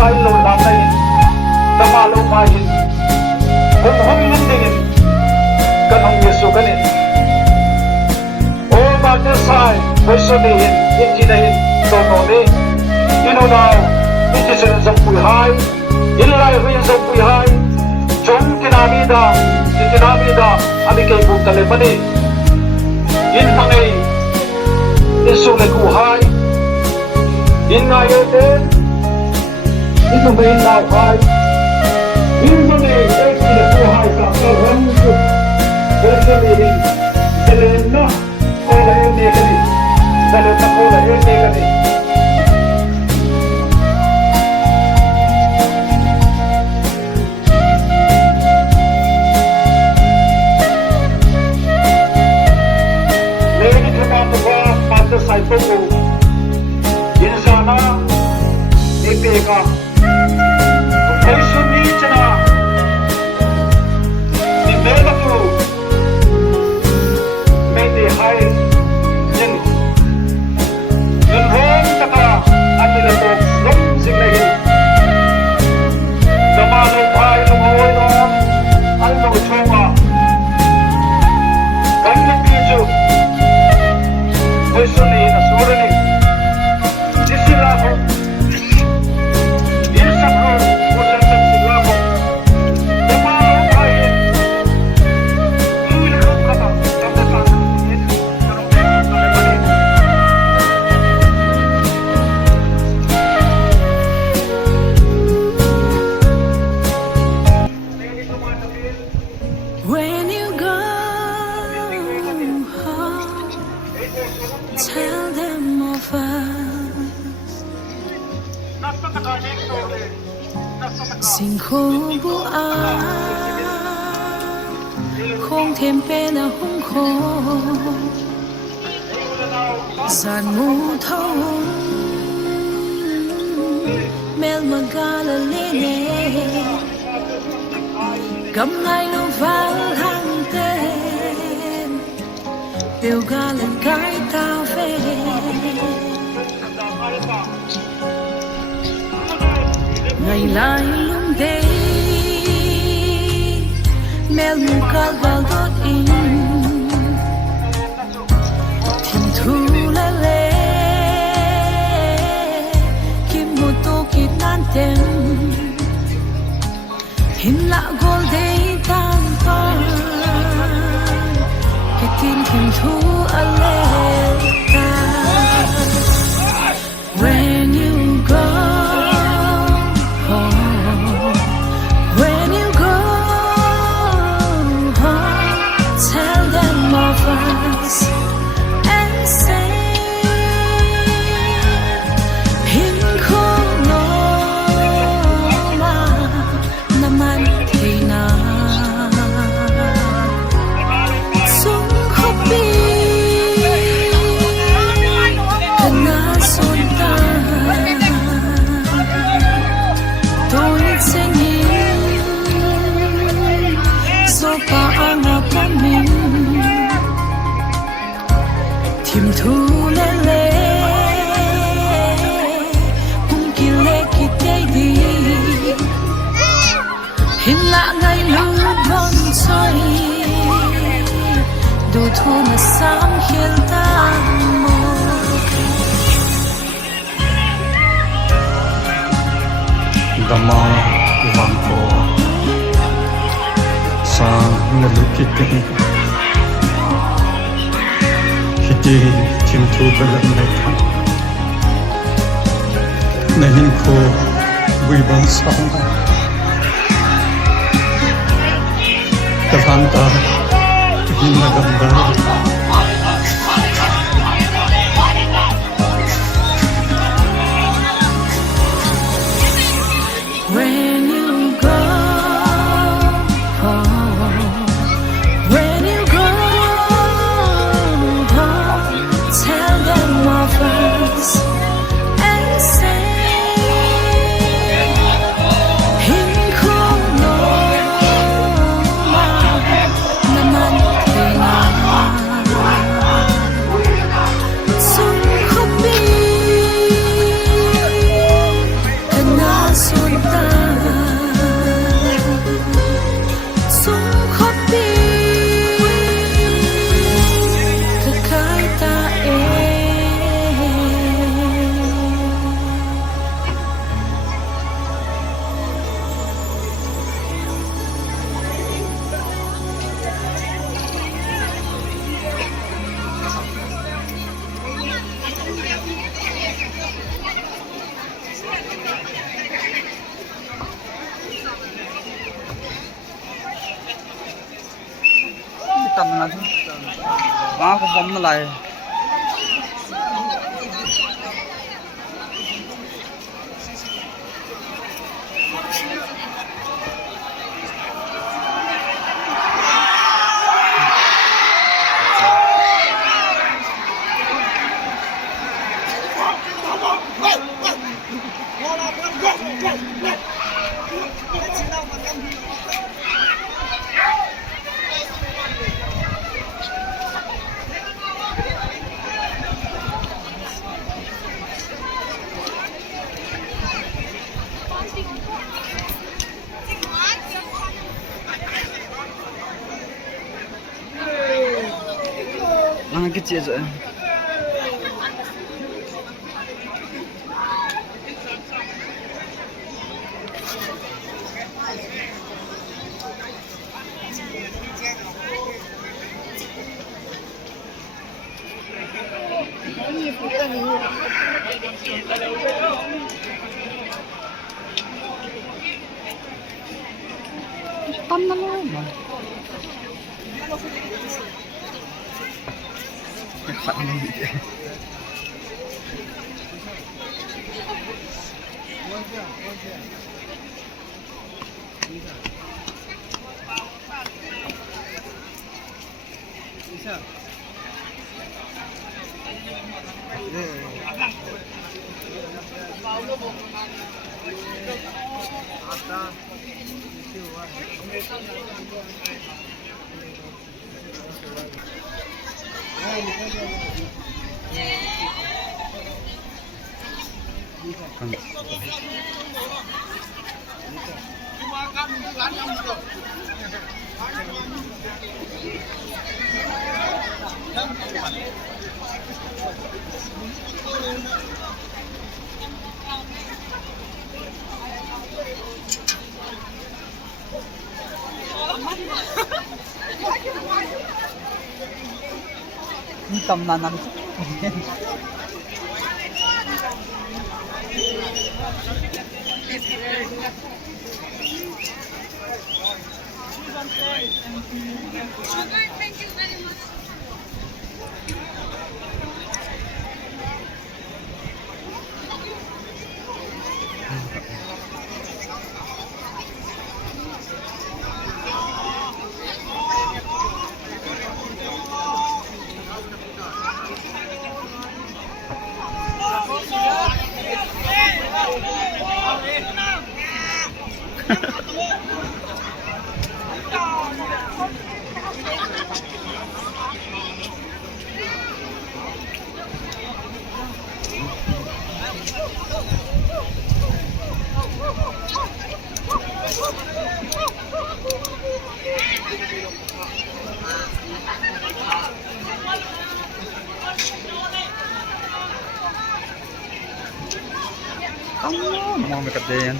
Silo lamay, damalo mayin, humhum nindingin, kanong Yesu ganin. O matasay, pwesonihin, injinahin, tononi, inunaw, injisin sa puyhay, inlay rin sa puyhay, chong kinamida, ami kay butalimani, inangay, insulay kuhay, inayete, ito ba yung lahay? Yung ba na yung ay pinakuhay sa karamdo? Kaya sabihin, dalayan na, kula yung negani. Dalayan na kula yung negani. Ngayon ito na ba, pata sa ito ko, yun sana, ipika. When you go home, tell them of us. Xin khô bu a, không thêm bên là hung khô. Giàn mù thâu, mel magala lene. Cầm ngay lâu vang hàng tên đều ga lên cái tao về ngày lại lung đây mel mù ca vào đốt in tìm thu lê lê kim một tô kịp nan tên hin lạ gol day tan tan cái tin kim thu aleta when you go home when you go home tell them of us and say hin không naman thì na sung khopi kana sonta tôi sẽ nhìn so pa anga pamin tìm thu lê lê cũng kỳ lê kỳ tê đi hin lạ ngay lưu bon soi đủ thu mà sam hiền ta mơ dama vang ko sa nalukiti hiti timtu balam neta nahin ko buibang sama Kavanta hinaganda when you go tamna thu ma ko bom na lai cái chia rồi tâm lắm mà phận gì tâm là nằm mau dekat dia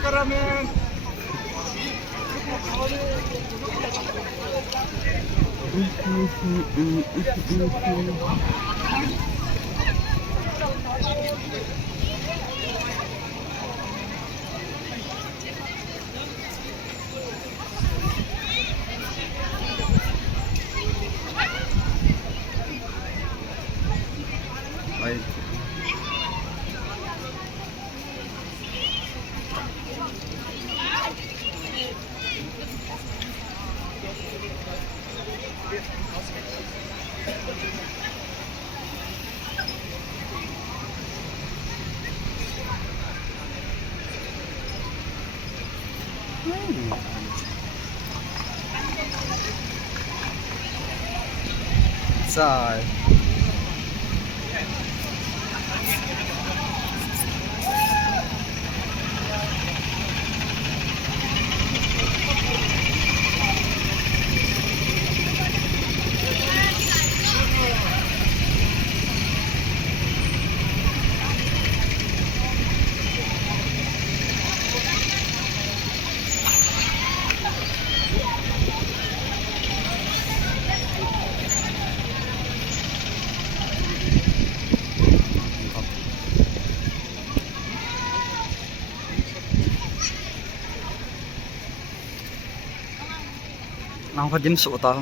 Karamen. baik Rồi. Nakaka-gym suot ah.